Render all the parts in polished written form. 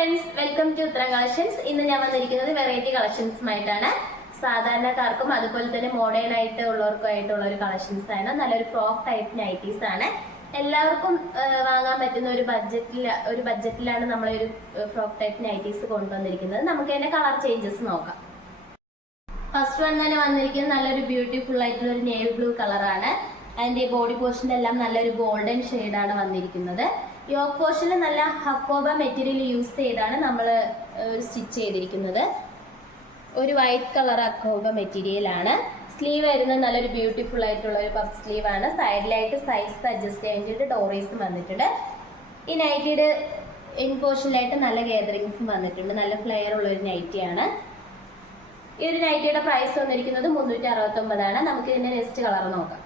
Friends, welcome to ഉത്തരം collections. ഇന്ന് ഞാൻ വന്നിരിക്കുന്നത് വെറൈറ്റി കളക്ഷൻസുമായിട്ടാണ്. സാധാരണക്കാർക്കും അതുപോലെ തന്നെ മോഡേൺ ആയിട്ട് ഉള്ളവർക്കുമായിട്ടുള്ള ഒരു കളക്ഷൻസ് ആണ്. നല്ലൊരു ഫ്രോക്ക് ടൈപ്പ് നൈറ്റീസ് ആണ്. എല്ലാവർക്കും വാങ്ങാൻ പറ്റുന്ന ഒരു ബഡ്ജറ്റിലാണ് നമ്മൾ ഒരു ഫ്രോക്ക് ടൈപ്പ് നൈറ്റീസ് കൊണ്ടുവന്നിരിക്കുന്നത്. നമുക്ക് തന്നെ കളർ ചേഞ്ചസ് നോക്കാം. ഫസ്റ്റ് വൺ തന്നെ വന്നിരിക്കുന്നത് നല്ലൊരു ബ്യൂട്ടിഫുൾ ആയിട്ടുള്ള ഒരു നേവി ബ്ലൂ കളറാണ്. അതിന്റെ ബോഡി പോർഷനിലെല്ലാം നല്ലൊരു ഗോൾഡൻ ഷെയ്ഡാണ് വന്നിരിക്കുന്നത്. യോക്ക് പോർഷനിൽ നല്ല ഹക്കോബ മെറ്റീരിയൽ യൂസ് ചെയ്താണ് നമ്മൾ സ്റ്റിച്ച് ചെയ്തിരിക്കുന്നത്. ഒരു വൈറ്റ് കളർ ഹക്കോബ മെറ്റീരിയൽ ആണ്. സ്ലീവ് വരുന്നത് നല്ലൊരു ബ്യൂട്ടിഫുൾ ആയിട്ടുള്ള ഒരു പഫ് സ്ലീവ് ആണ്. സൈഡിലായിട്ട് സൈസ് അഡ്ജസ്റ്റ് ചെയ്യാൻ വേണ്ടിയിട്ട് ഡോറീസും വന്നിട്ടുണ്ട്. ഈ നൈറ്റിയുടെ ഇൻ പോർഷനിലായിട്ട് നല്ല ഗാദറിങ്സും വന്നിട്ടുണ്ട്. നല്ല ഫ്ലെയർ ഉള്ള ഒരു നൈറ്റിയാണ്. ഈ ഒരു നൈറ്റിയുടെ പ്രൈസ് വന്നിരിക്കുന്നത് 369 ആണ്. നമുക്ക് ഇതിന്റെ നെക്സ്റ്റ് കളർ നോക്കാം.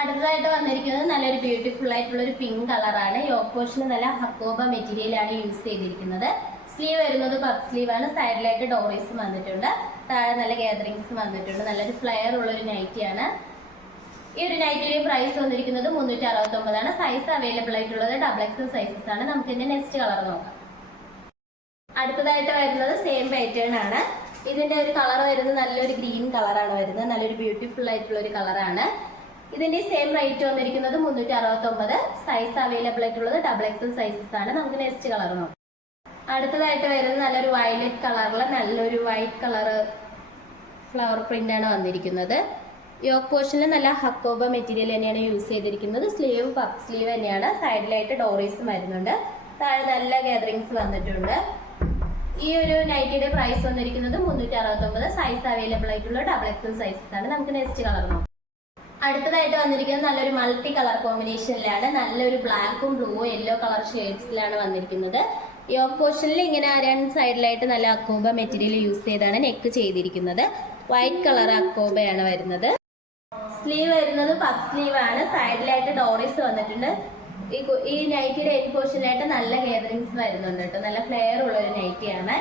അടുത്തതായിട്ട് വന്നിരിക്കുന്നത് നല്ലൊരു ബ്യൂട്ടിഫുൾ ആയിട്ടുള്ള ഒരു പിങ്ക് കളറാണ്. യോക്ക് പോർഷന് നല്ല ഹക്കോബ മെറ്റീരിയൽ ആണ് യൂസ് ചെയ്തിരിക്കുന്നത്. സ്ലീവ് വരുന്നത് പഫ് സ്ലീവ് ആണ്. സൈഡിലായിട്ട് ഡോറീസും വന്നിട്ടുണ്ട്. താഴെ നല്ല ഗാദറിങ്സും വന്നിട്ടുണ്ട്. നല്ലൊരു ഫ്ലെയർ ഉള്ള ഒരു നൈറ്റിയാണ്. ഈ ഒരു നൈറ്റിയുടെ പ്രൈസ് വന്നിരിക്കുന്നത് 369 ആണ്. സൈസ് അവൈലബിൾ ആയിട്ടുള്ളത് XXL സൈസസ് ആണ്. നമുക്ക് ഇതിന്റെ നെക്സ്റ്റ് കളർ നോക്കാം. അടുത്തതായിട്ട് വരുന്നത് സെയിം പാറ്റേൺ ആണ്. ഇതിന്റെ ഒരു കളർ വരുന്നത് നല്ലൊരു ഗ്രീൻ കളറാണ് വരുന്നത്. നല്ലൊരു ബ്യൂട്ടിഫുൾ ആയിട്ടുള്ള ഒരു കളറാണ്. ഇതിന്റെ സെയിം റേറ്റ് വന്നിരിക്കുന്നത് 369. സൈസ് അവൈലബിൾ ആയിട്ടുള്ളത് XXL സൈസസ് ആണ്. നമുക്ക് നെക്സ്റ്റ് കളർ നോക്കാം. അടുത്തതായിട്ട് വരുന്നത് നല്ലൊരു വയലറ്റ് കളറിൽ നല്ലൊരു വൈറ്റ് കളർ ഫ്ലവർ പ്രിന്റ് ആണ് വന്നിരിക്കുന്നത്. യോക്ക് പോർഷനിൽ നല്ല ഹക്കോബ മെറ്റീരിയൽ തന്നെയാണ് യൂസ് ചെയ്തിരിക്കുന്നത്. സ്ലീവ് പഫ് സ്ലീവ് തന്നെയാണ്. സൈഡിലായിട്ട് ഡോറീസും വരുന്നുണ്ട്. താഴെ നല്ല ഗാദറിങ്സ് വന്നിട്ടുണ്ട്. ഈ ഒരു നൈറ്റിയുടെ പ്രൈസ് വന്നിരിക്കുന്നത് 369. സൈസ് അവൈലബിൾ ആയിട്ടുള്ള XXL സൈസസ് ആണ്. നമുക്ക് നെക്സ്റ്റ് കളർ നോക്കാം. അടുത്തതായിട്ട് വന്നിരിക്കുന്നത് നല്ലൊരു മൾട്ടി കളർ കോമ്പിനേഷനിലാണ്. നല്ലൊരു ബ്ലാക്കും ബ്ലൂവും യെല്ലോ കളർ ഷെയ്ഡ്സിലാണ് വന്നിരിക്കുന്നത്. യോക്ക് പോർഷനിൽ ഇങ്ങനെ രണ്ട് സൈഡിലായിട്ട് നല്ല അക്കോബ മെറ്റീരിയൽ യൂസ് ചെയ്താണ് നെക്ക് ചെയ്തിരിക്കുന്നത്. വൈറ്റ് കളർ അക്കോബയാണ് വരുന്നത്. സ്ലീവ് വരുന്നത് പഫ് സ്ലീവ് ആണ്. സൈഡിലായിട്ട് ഡോറീസ് വന്നിട്ടുണ്ട്. ഈ നൈറ്റിയുടെ എൻ പോർഷനിലായിട്ട് നല്ല ഗാദറിങ്സ് വരുന്നുണ്ട് കേട്ടോ. നല്ല ഫ്ലെയർ ഉള്ള ഒരു നൈറ്റിയാണ്.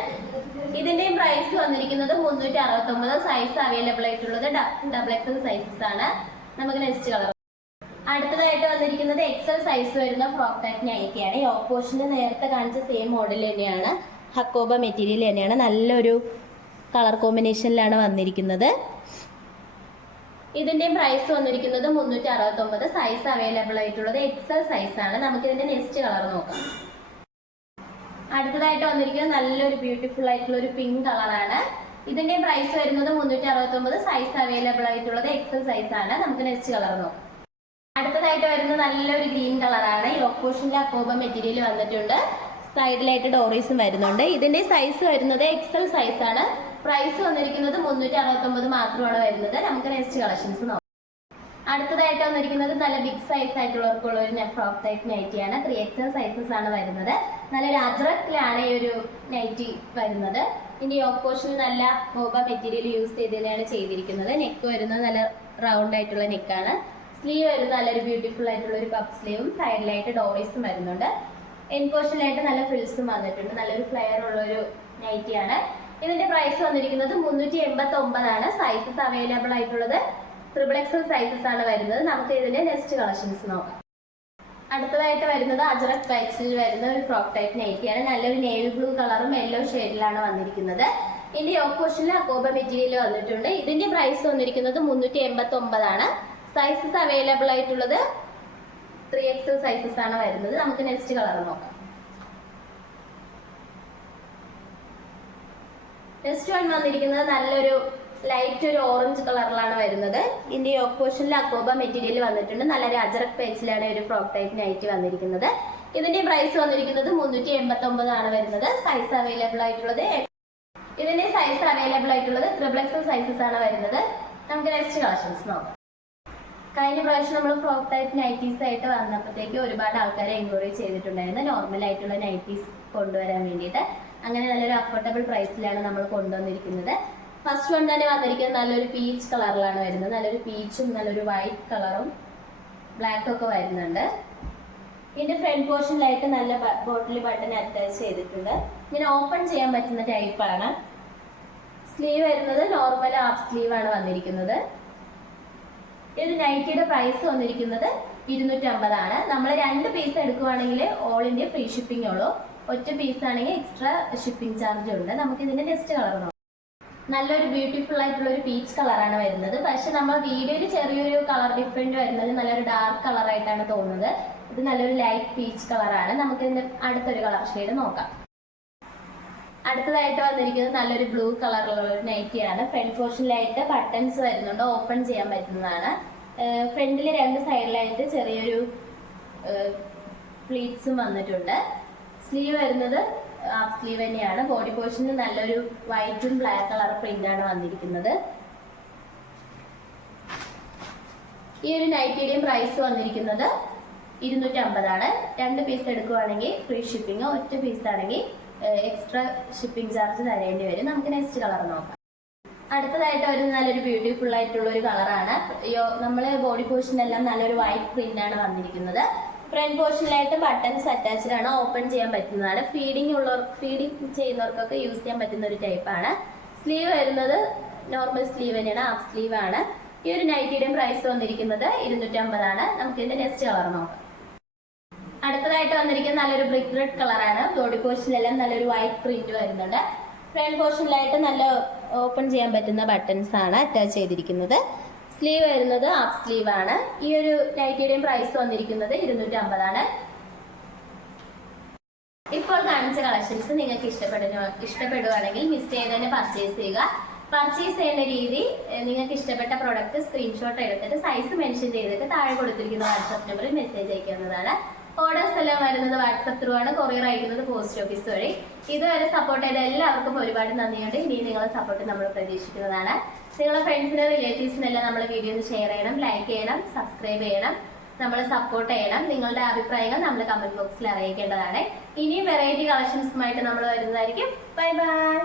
ഇതിന്റെയും പ്രൈസ് വന്നിരിക്കുന്നത് 369. സൈസ് അവൈലബിൾ ആയിട്ടുള്ളത് XXL സൈസസ് ആണ്. നമുക്ക് നെക്സ്റ്റ് കളർ. അടുത്തതായിട്ട് വന്നിരിക്കുന്നത് XL സൈസ് വരുന്ന ഫ്രോക്ക് ടൈപ്പ് നൈറ്റിയാണ്. യോക്ക് പോർഷനിൽ നേരത്തെ കാണിച്ച സെയിം മോഡൽ തന്നെയാണ്. ഹക്കോബ മെറ്റീരിയൽ തന്നെയാണ്. നല്ലൊരു കളർ കോമ്പിനേഷനിലാണ് വന്നിരിക്കുന്നത്. ഇതിന്റെ പ്രൈസ് വന്നിരിക്കുന്നത് 369. സൈസ് അവൈലബിൾ ആയിട്ടുള്ളത് XL സൈസ് ആണ്. നമുക്ക് ഇതിന്റെ നെക്സ്റ്റ് കളർ നോക്കാം. അടുത്തതായിട്ട് വന്നിരിക്കുന്നത് നല്ലൊരു ബ്യൂട്ടിഫുൾ ആയിട്ടുള്ള ഒരു പിങ്ക് കളറാണ്. ഇതിന്റെ പ്രൈസ് വരുന്നത് 369. സൈസ് അവൈലബിൾ ആയിട്ടുള്ളത് XL സൈസ് ആണ്. നമുക്ക് നെക്സ്റ്റ് കളർ നോക്കാം. അടുത്തതായിട്ട് വരുന്നത് നല്ലൊരു ഗ്രീൻ കളറാണ്. യോക്ക് പോർഷനിൽ അക്കോബ മെറ്റീരിയൽ വന്നിട്ടുണ്ട്. സൈഡിലായിട്ട് ഡോറീസും വരുന്നുണ്ട്. ഇതിന്റെ സൈസ് വരുന്നത് XL സൈസ് ആണ്. പ്രൈസ് വന്നിരിക്കുന്നത് 369 മാത്രമാണ് വരുന്നത്. നമുക്ക് നെക്സ്റ്റ് കളക്ഷൻസ് നോക്കാം. അടുത്തതായിട്ട് വന്നിരിക്കുന്നത് നല്ല ബിഗ് സൈസ് ആയിട്ടുള്ളവർക്കുള്ള ഒരു ഫ്രോക്ക് ടൈപ്പ് നൈറ്റിയാണ്. 3XL സൈസസ് ആണ് വരുന്നത്. നല്ലൊരു അജ്രക്കിലാണ് ഈ ഒരു നൈറ്റി വരുന്നത്. ഇനി യോക്ക് പോർഷനിൽ നല്ല ഹോബ മെറ്റീരിയൽ യൂസ് ചെയ്തതിനാണ് ചെയ്തിരിക്കുന്നത്. നെക്ക് വരുന്നത് നല്ല റൗണ്ട് ആയിട്ടുള്ള നെക്കാണ്. സ്ലീവ് വരുന്നത് നല്ലൊരു ബ്യൂട്ടിഫുൾ ആയിട്ടുള്ള ഒരു പഫ് സ്ലീവും സൈഡിലായിട്ട് ഡോറീസും വരുന്നുണ്ട്. എൻ പോർഷനിലായിട്ട് നല്ല ഫ്രിൽസും വന്നിട്ടുണ്ട്. നല്ലൊരു ഫ്ലെയർ ഉള്ള ഒരു നൈറ്റിയാണ്. ഇതിന്റെ പ്രൈസ് വന്നിരിക്കുന്നത് 389 ആണ്. സൈസസ് അവൈലബിൾ ആയിട്ടുള്ളത് XXL സൈസസ് ആണ് വരുന്നത്. നമുക്ക് ഇതിന്റെ നെക്സ്റ്റ് കളക്ഷൻസ് നോക്കാം. അടുത്തതായിട്ട് വരുന്നത് അജ്രക് പാച്ചിൽ വരുന്ന ഒരു ഫ്രോക്ക് ടൈപ്പ് നൈറ്റിയാണ്. നല്ലൊരു നേവി ബ്ലൂ കളറും യെല്ലോ ഷെയ്ഡിലാണ് വന്നിരിക്കുന്നത്. ഇതിന്റെ യോക്ക് പോർഷനിൽ അക്കോബ മെറ്റീരിയൽ വന്നിട്ടുണ്ട്. ഇതിന്റെ പ്രൈസ് വന്നിരിക്കുന്നത് 389 ആണ്. സൈസസ് അവൈലബിൾ ആയിട്ടുള്ളത് 3XL സൈസസ് ആണ് വരുന്നത്. നമുക്ക് നെക്സ്റ്റ് കളർ നോക്കാം. നെക്സ്റ്റ് വൺ വന്നിരിക്കുന്നത് നല്ലൊരു ലൈറ്റ് ഒരു ഓറഞ്ച് കളറിലാണ് വരുന്നത്. ഇതിന്റെ യോക്ക് പോർഷനിൽ അക്കോബ മെറ്റീരിയൽ വന്നിട്ടുണ്ട്. നല്ലൊരു അജ്രക് പേച്ചിലാണ് ഒരു ഫ്രോക്ക് ടൈപ്പ് നൈറ്റ് വന്നിരിക്കുന്നത്. ഇതിന്റെ പ്രൈസ് വന്നിരിക്കുന്നത് 389 ആണ് വരുന്നത്. സൈസ് അവൈലബിൾ ആയിട്ടുള്ളത് ഇതിന്റെ സൈസ് അവൈലബിൾ ആയിട്ടുള്ളത് XXL സൈസസ് ആണ് വരുന്നത്. നമുക്ക് നെക്സ്റ്റ് കളക്ഷൻസ് നോക്കാം. കഴിഞ്ഞ പ്രാവശ്യം നമ്മൾ ഫ്രോക്ക് ടൈപ്പ് നൈറ്റീസ് ആയിട്ട് വന്നപ്പോഴത്തേക്ക് ഒരുപാട് ആൾക്കാരെ എൻക്വയറി ചെയ്തിട്ടുണ്ടായിരുന്നു നോർമൽ ആയിട്ടുള്ള നൈറ്റീസ് കൊണ്ടുവരാൻ വേണ്ടിയിട്ട്. അങ്ങനെ നല്ലൊരു അഫോർഡബിൾ പ്രൈസിലാണ് നമ്മൾ കൊണ്ടുവന്നിരിക്കുന്നത്. ഫസ്റ്റ് വൺ തന്നെ വന്നിരിക്കുന്നത് നല്ലൊരു പീച്ച് കളറിലാണ് വരുന്നത്. നല്ലൊരു പീച്ചും നല്ലൊരു വൈറ്റ് കളറും ബ്ലാക്കും ഒക്കെ വരുന്നുണ്ട്. ഇതിന്റെ ഫ്രണ്ട് പോർഷനിലായിട്ട് നല്ല ബോട്ടിൽ ബട്ടൺ അറ്റാച്ച് ചെയ്തിട്ടുണ്ട്. ഇങ്ങനെ ഓപ്പൺ ചെയ്യാൻ പറ്റുന്ന ടൈപ്പാണ്. സ്ലീവ് വരുന്നത് നോർമൽ ഹാഫ് സ്ലീവ് ആണ് വന്നിരിക്കുന്നത്. ഈ ഒരു നൈറ്റിയുടെ പ്രൈസ് വന്നിരിക്കുന്നത് 250 നമ്മൾ 2 പീസ് എടുക്കുവാണെങ്കിൽ ഓൾ ഇന്ത്യ ഫ്രീ ഷിപ്പിംഗ് ഉള്ളൂ. ഒറ്റ പീസ് ആണെങ്കിൽ എക്സ്ട്രാ ഷിപ്പിംഗ് ചാർജ് ഉണ്ട്. നമുക്ക് ഇതിന്റെ നെക്സ്റ്റ് കളർ നോക്കാം. നല്ലൊരു ബ്യൂട്ടിഫുൾ ആയിട്ടുള്ള ഒരു പീച്ച് കളറാണ് വരുന്നത്. പക്ഷെ നമ്മൾ വീഡിയോയിൽ ചെറിയൊരു കളർ ഡിഫറൻറ്റ് വരുന്നത് നല്ലൊരു ഡാർക്ക് കളറായിട്ടാണ് തോന്നുന്നത്. ഇത് നല്ലൊരു ലൈറ്റ് പീച്ച് കളറാണ്. നമുക്ക് ഇതിന്റെ അടുത്തൊരു കളർ ഷെയ്ഡ് നോക്കാം. അടുത്തതായിട്ട് വന്നിരിക്കുന്നത് നല്ലൊരു ബ്ലൂ കളറിലുള്ള ഒരു നൈറ്റിയാണ്. ഫ്രണ്ട് പോർഷനിലായിട്ട് ബട്ടൺസ് വരുന്നുണ്ട്, ഓപ്പൺ ചെയ്യാൻ പറ്റുന്നതാണ്. ഫ്രണ്ടിൽ 2 സൈഡിലായിട്ട് ചെറിയൊരു പ്ലീറ്റ്സും വന്നിട്ടുണ്ട്. സ്ലീവ് വരുന്നത് ഹാഫ് സ്ലീവ് തന്നെയാണ്. ബോഡി പോർഷനിൽ നല്ലൊരു വൈറ്റും ബ്ലാക്ക് കളർ പ്രിന്റാണ് വന്നിരിക്കുന്നത്. ഈ ഒരു നൈറ്റിയുടെയും പ്രൈസ് വന്നിരിക്കുന്നത് 250 ആണ്. 2 പീസ് എടുക്കുവാണെങ്കിൽ ഫ്രീ ഷിപ്പിംഗ്, ഒറ്റ പീസ് ആണെങ്കിൽ എക്സ്ട്രാ ഷിപ്പിംഗ് ചാർജ് തരേണ്ടി വരും. നമുക്ക് നെക്സ്റ്റ് കളർ നോക്കാം. അടുത്തതായിട്ട് ഒരു നല്ലൊരു ബ്യൂട്ടിഫുൾ ആയിട്ടുള്ള ഒരു കളറാണ്. നമ്മൾ ബോഡി പോർഷനെല്ലാം നല്ലൊരു വൈറ്റ് പ്രിന്റ് ആണ് വന്നിരിക്കുന്നത്. ഫ്രണ്ട് പോർഷനിലായിട്ട് ബട്ടൺസ് അറ്റാച്ച്ഡ് ആണ്, ഓപ്പൺ ചെയ്യാൻ പറ്റുന്നതാണ്. ഫീഡിങ് ചെയ്യുന്നവർക്കൊക്കെ യൂസ് ചെയ്യാൻ പറ്റുന്ന ഒരു ടൈപ്പാണ്. സ്ലീവ് വരുന്നത് നോർമൽ സ്ലീവ് തന്നെയാണ്, ഹാഫ് സ്ലീവ് ആണ്. ഈ ഒരു നൈറ്റിയുടെയും പ്രൈസ് വന്നിരിക്കുന്നത് 250 ആണ്. നമുക്ക് ഇതിന്റെ നെക്സ്റ്റ് കളർ നോക്കാം. അടുത്തതായിട്ട് വന്നിരിക്കുന്നത് നല്ലൊരു ബ്രിക്ക് റെഡ് കളറാണ്. ബോഡി പോർഷനിലെല്ലാം നല്ലൊരു വൈറ്റ് പ്രിന്റ് വരുന്നുണ്ട്. ഫ്രണ്ട് പോർഷനിലായിട്ട് നല്ല ഓപ്പൺ ചെയ്യാൻ പറ്റുന്ന ബട്ടൺസ് ആണ് അറ്റാച്ച് ചെയ്തിരിക്കുന്നത്. സ്ലീവ് വരുന്നത് ഹാഫ് സ്ലീവ് ആണ്. ഈ ഒരു നൈറ്റിയുടെയും പ്രൈസ് വന്നിരിക്കുന്നത് 250 ആണ്. ഇപ്പോൾ കാണിച്ച കളക്ഷൻസ് നിങ്ങൾക്ക് ഇഷ്ടപ്പെടുവാണെങ്കിൽ മിസ് ചെയ്ത് തന്നെ പർച്ചേസ് ചെയ്യുക. പർച്ചേസ് ചെയ്യേണ്ട രീതി, നിങ്ങൾക്ക് ഇഷ്ടപ്പെട്ട പ്രോഡക്റ്റ് സ്ക്രീൻഷോട്ട് എടുത്തിട്ട് സൈസ് മെൻഷൻ ചെയ്തിട്ട് താഴെ കൊടുത്തിരിക്കുന്ന വാട്സാപ്പ് നമ്പറിൽ മെസ്സേജ് അയക്കാവുന്നതാണ്. ഓർഡേഴ്സ് എല്ലാം വരുന്നത് വാട്സാപ്പ് ത്രൂ ആണ്, കൊറിയർ അയക്കുന്നത് പോസ്റ്റ് ഓഫീസ് വഴി. ഇതുവരെ സപ്പോർട്ട് ചെയ്ത എല്ലാവർക്കും ഒരുപാട് നന്ദിയുണ്ട്. ഇനി നിങ്ങളുടെ സപ്പോർട്ട് നമ്മൾ പ്രതീക്ഷിക്കുന്നതാണ്. നിങ്ങളുടെ ഫ്രണ്ട്സിനും റിലേറ്റീവ്സിനെല്ലാം നമ്മൾ വീഡിയോ ഷെയർ ചെയ്യണം, ലൈക്ക് ചെയ്യണം, സബ്സ്ക്രൈബ് ചെയ്യണം, നമ്മളെ സപ്പോർട്ട് ചെയ്യണം. നിങ്ങളുടെ അഭിപ്രായങ്ങൾ നമ്മൾ കമന്റ് ബോക്സിൽ അറിയിക്കേണ്ടതാണ്. ഇനിയും വെറൈറ്റി കളക്ഷൻസുമായിട്ട് നമ്മൾ വരുന്നതായിരിക്കും. Bye bye.